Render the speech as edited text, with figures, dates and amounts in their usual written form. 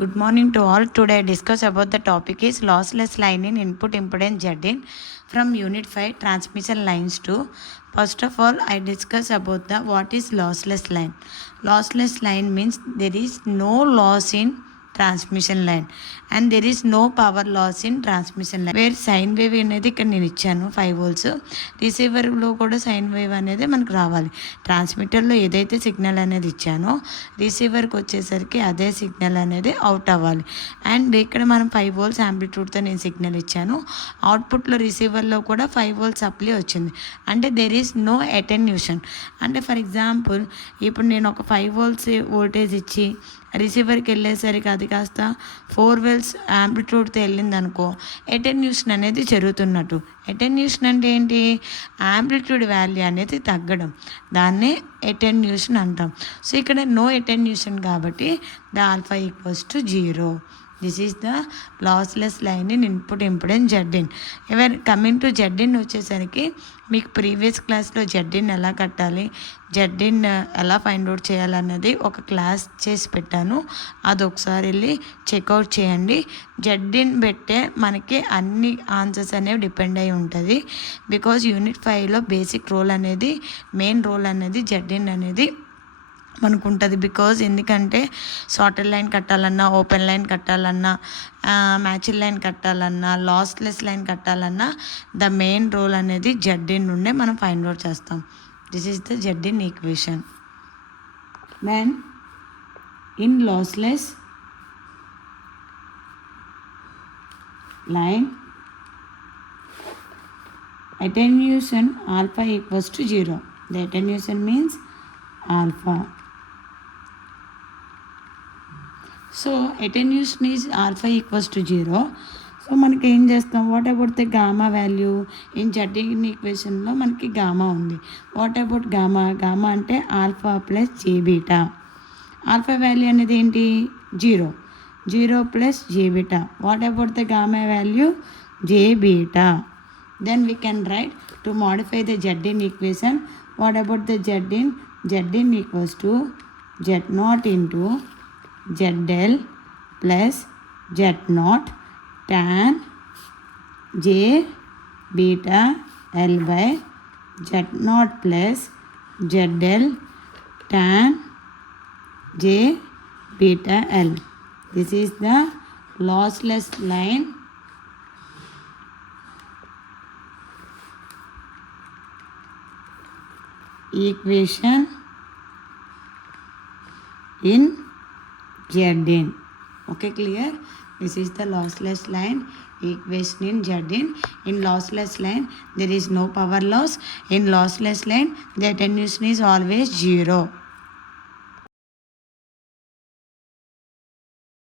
Good morning to all. Today I discuss about the topic is lossless line in input impedance Zin from unit 5 transmission lines to. First of all, I discuss about the what is lossless line. Lossless line means there is no loss in transmission line and there is no power loss in transmission line. Where sine wave అనేది ఇక్కడ నేను ఇచ్చాను 5 volts, రిసీవర్లో కూడా sine wave అనేది మనకు రావాలి. ట్రాన్స్మిటర్లో ఏదైతే సిగ్నల్ అనేది ఇచ్చానో రిసీవర్కి వచ్చేసరికి అదే సిగ్నల్ అనేది అవుట్ అవ్వాలి. అండ్ ఇక్కడ మనం 5 volts యాంప్లిట్యూడ్తో నేను సిగ్నల్ ఇచ్చాను. అవుట్పుట్లో రిసీవర్లో కూడా 5 volts సప్లై వచ్చింది. అంటే దెర్ ఈస్ నో అటెన్యూషన్. అంటే ఫర్ ఎగ్జాంపుల్ ఇప్పుడు నేను ఒక 5 volts వోల్టేజ్ ఇచ్చి రిసీవర్కి వెళ్ళేసరికి అది కాస్త 4 volts యాంప్లిట్యూడ్తో వెళ్ళింది అనుకో, అటెన్యూషన్ అనేది జరుగుతున్నట్టు. అటెన్యూషన్ అంటే ఏంటి? యాంప్లిట్యూడ్ వాల్యూ అనేది తగ్గడం, దాన్నే అటెన్యూషన్ అంటాం. సో ఇక్కడ నో అటెన్యూషన్ కాబట్టి the alpha equals to 0. This is the lossless line in input impedance Zin. Ever coming to Zin వచ్చేసరికి మీకు ప్రీవియస్ క్లాస్లో Zin ఎలా కట్టాలి, Zin ఎలా ఫైండ్ అవుట్ చేయాలన్నది ఒక క్లాస్ చేసి పెట్టాను. అది ఒకసారి వెళ్ళి చెక్అవుట్ చేయండి. Zin పెట్టే మనకి అన్ని ఆన్సర్స్ అనేవి డిపెండ్ అయి ఉంటుంది. బికాజ్ యూనిట్ 5లో బేసిక్ రోల్ అనేది, మెయిన్ రోల్ అనేది Zin అనేది మనకు ఉంటుంది. బికాజ్ ఎందుకంటే షార్టర్ లైన్ కట్టాలన్నా, ఓపెన్ లైన్ కట్టాలన్నా, మ్యాచింగ్ లైన్ కట్టాలన్నా, లాస్లెస్ లైన్ కట్టాలన్నా ద మెయిన్ రోల్ అనేది Zin నుండే మనం ఫైండ్ అవుట్ చేస్తాం. This is the Zin equation. Then in lossless line attenuation alpha equals to 0. The attenuation means alpha. So attenuation is alpha equals to 0. So మనకి ఏం చేస్తాం, what about da Gama value in Zin ఈక్వేషన్లో మనకి గామా ఉంది. What about gamma? Gamma అంటే alpha plus జే beta. Alpha value అనేది ఏంటి? 0 ప్లస్ జే beta. What about da Gama value? J beta. Then we can write to modify the Zin equation. What about the Zin? Zin equals to Z0 into ZL plus Z0 tan J beta L by Z0 plus ZL tan J beta L. This is the lossless line equation in Zin. Okay, clear? This is the lossless line equation in Zin. In lossless line there is no power loss. In lossless line the attenuation is always 0.